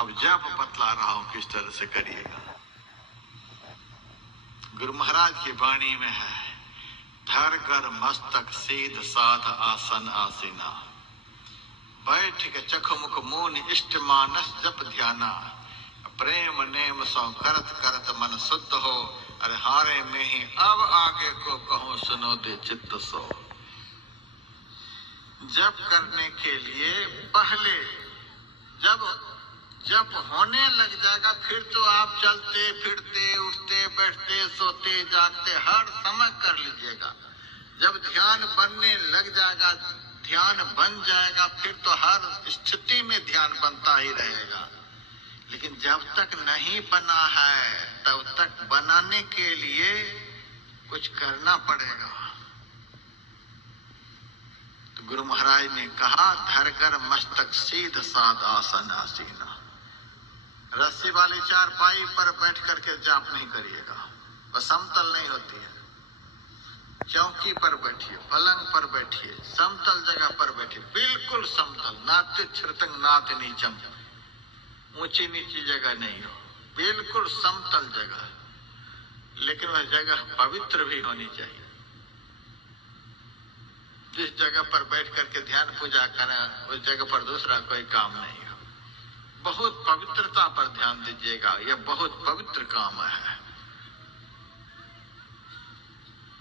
अब जब बतला रहा हूं किस तरह से करिएगा। गुरु महाराज की वाणी में है, धर कर मस्तक सीध साध आसन आसीना, बैठ के चखमुख मून इष्ट मानस जप ध्याना, प्रेम नेम सौ करत करत मन शुद्ध हो, अरे हारे में ही अब आगे को कहूं सुनो दे चित्त सो। जप करने के लिए पहले जब होने लग जाएगा फिर तो आप चलते फिरते उठते बैठते सोते जागते हर समय कर लीजिएगा। जब ध्यान बनने लग जाएगा, ध्यान बन जाएगा, फिर तो हर स्थिति में ध्यान बनता ही रहेगा। लेकिन जब तक नहीं बना है तब तक बनाने के लिए कुछ करना पड़ेगा। तो गुरु महाराज ने कहा, धरकर मस्तक सीध साध आसन आसीना। रस्सी वाली चारपाई पर बैठ करके जाप नहीं करिएगा, वह समतल नहीं होती है। चौकी पर बैठिए, पलंग पर बैठिए, समतल जगह पर बैठिए, बिल्कुल समतल, नात्य छृतंग नाथ नीचम, ऊंची नीची जगह नहीं हो, बिल्कुल समतल जगह। लेकिन वह जगह पवित्र भी होनी चाहिए। जिस जगह पर बैठ करके ध्यान पूजा करें उस जगह पर दूसरा कोई काम नहीं हो। बहुत पवित्रता पर ध्यान दीजिएगा, यह बहुत पवित्र काम है।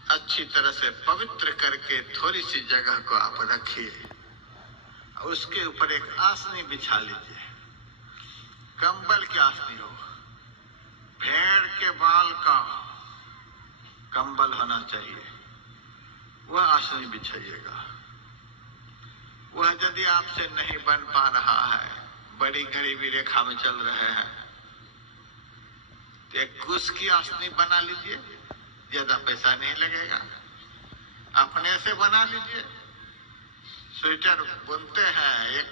अच्छी तरह से पवित्र करके थोड़ी सी जगह को आप रखिए, उसके ऊपर एक आसनी बिछा लीजिए। कंबल की आसनी हो, भेड़ के बाल का कंबल होना चाहिए, वह आसनी बिछाइएगा। वह यदि आपसे नहीं बन पा रहा है, बड़ी गरीबी रेखा में चल रहे हैं, तो एक कुश की आसनी बना लीजिए, ज्यादा पैसा नहीं लगेगा। अपने से बना लीजिए। स्वेटर बुनते हैं, एक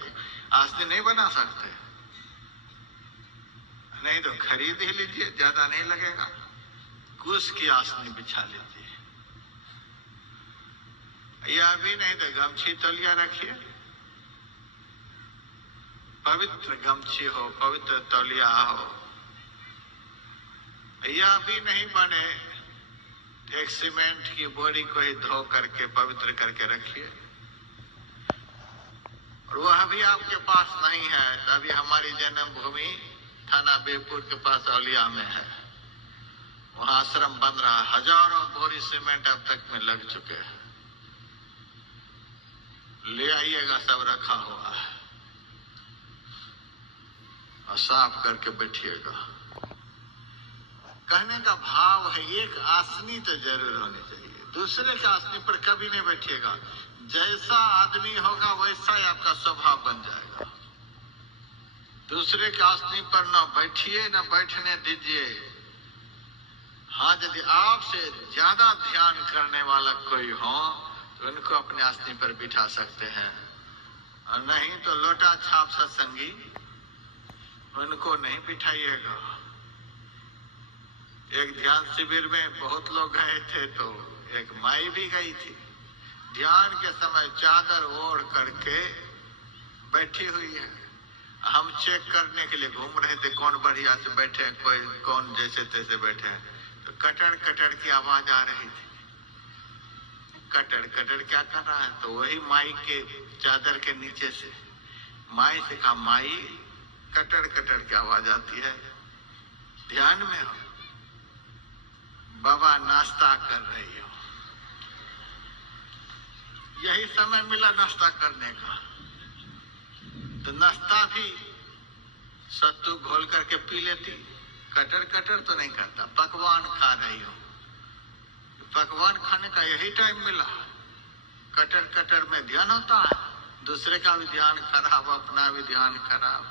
आसनी नहीं बना सकते, नहीं तो खरीद ही लीजिए, ज्यादा नहीं लगेगा। कुश की आसनी बिछा लीजिए। या भी नहीं तो गमछी तौलिया रखिए, पवित्र गमछी हो, पवित्र तौलिया हो। या भी नहीं बने, एक सीमेंट की बोरी को ही धो करके पवित्र करके रखिए। और वह भी आपके पास नहीं है तो अभी हमारी जन्मभूमि थाना बेपुर के पास औलिया में है, वहां आश्रम बन रहा, हजारों बोरी सीमेंट अब तक में लग चुके हैं। ले आइएगा, सब रखा हुआ है, और साफ करके बैठिएगा। कहने का भाव है, एक आसनी तो जरूर होनी चाहिए। दूसरे के आसनी पर कभी नहीं बैठिएगा। जैसा आदमी होगा वैसा ही आपका स्वभाव बन जाएगा। दूसरे के आसनी पर न बैठिए, न बैठने दीजिए। हाँ, यदि आपसे ज्यादा ध्यान करने वाला कोई हो तो उनको अपने आसनी पर बिठा सकते हैं, और नहीं तो लोटा छाप सत्संगी उनको नहीं बिठाइएगा। एक ध्यान शिविर में बहुत लोग गए थे तो एक माई भी गई थी। ध्यान के समय चादर ओढ़ करके बैठी हुई है। हम चेक करने के लिए घूम रहे थे, कौन बढ़िया से बैठे, कोई कौन जैसे तैसे बैठे, तो कटड़ कटड़ की आवाज आ रही थी। कटड़ कटड़ क्या कर रहा है, तो वही माई के चादर के नीचे से माई से कहा, माई कटड़ कटड़ की आवाज आती है, ध्यान में हो, बाबा नाश्ता कर रही हो। यही समय मिला नाश्ता करने का, तो नाश्ता भी सत्तू घोल करके पी लेती। कटर कटर तो नहीं करता, पकवान खा रही हो, पकवान खाने का यही टाइम मिला। कटर कटर में ध्यान होता है, दूसरे का भी ध्यान खराब, अपना भी ध्यान खराब।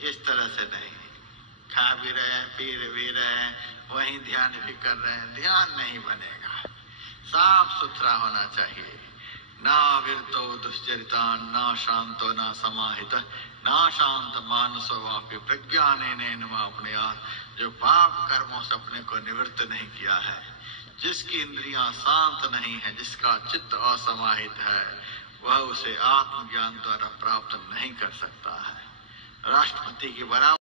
इस तरह से नहीं, खा भी रहे हैं, पी भी रहे हैं, वही ध्यान भी कर रहे हैं, ध्यान नहीं बनेगा। साफ सुथरा होना चाहिए। ना विरतो दुश्चरितान, ना शांतो ना समाहित, ना शांत मानसो वापि प्रज्ञानेन वापनुयात्। जो पाप कर्मों से अपने को निवृत्त नहीं किया है, जिसकी इंद्रियां शांत नहीं है, जिसका चित्त असमाहित है, वह उसे आत्मज्ञान द्वारा प्राप्त नहीं कर सकता है। राष्ट्रपति के बराबर।